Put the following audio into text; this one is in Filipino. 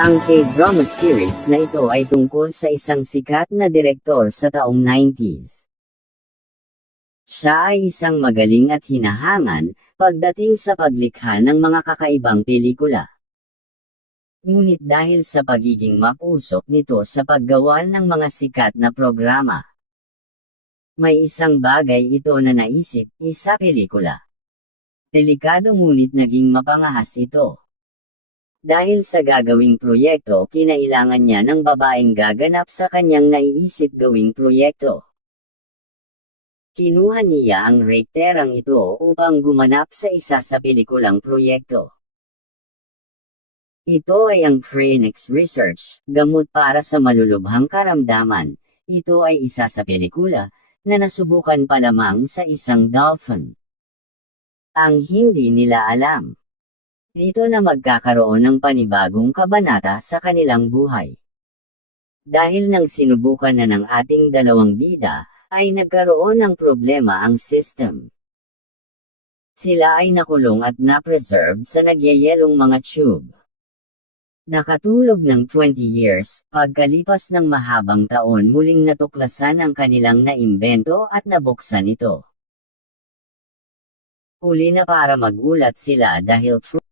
Ang K-drama series na ito ay tungkol sa isang sikat na direktor sa taong 90s. Siya ay isang magaling at hinahangan pagdating sa paglikha ng mga kakaibang pelikula. Ngunit dahil sa pagiging mapusok nito sa paggawa ng mga sikat na programa, may isang bagay ito na naisip, isa pelikula. Delikado ngunit naging mapangahas ito. Dahil sa gagawing proyekto, kinailangan niya ng babaeng gaganap sa kanyang naiisip gawing proyekto. Kinuha niya ang rekterang ito upang gumanap sa isa sa pelikulang proyekto. Ito ay ang Phoenix Research, gamot para sa malulubhang karamdaman. Ito ay isa sa pelikula na nasubukan pa lamang sa isang dolphin. Ang hindi nila alam, dito na magkakaroon ng panibagong kabanata sa kanilang buhay. Dahil nang sinubukan na ng ating dalawang bida, ay nagkaroon ng problema ang system. Sila ay nakulong at na-preserved sa nagyayelong mga tube. Nakatulog ng 20 years, pagkalipas ng mahabang taon muling natuklasan ang kanilang naimbento at nabuksan ito. Uli na para magulat sila dahil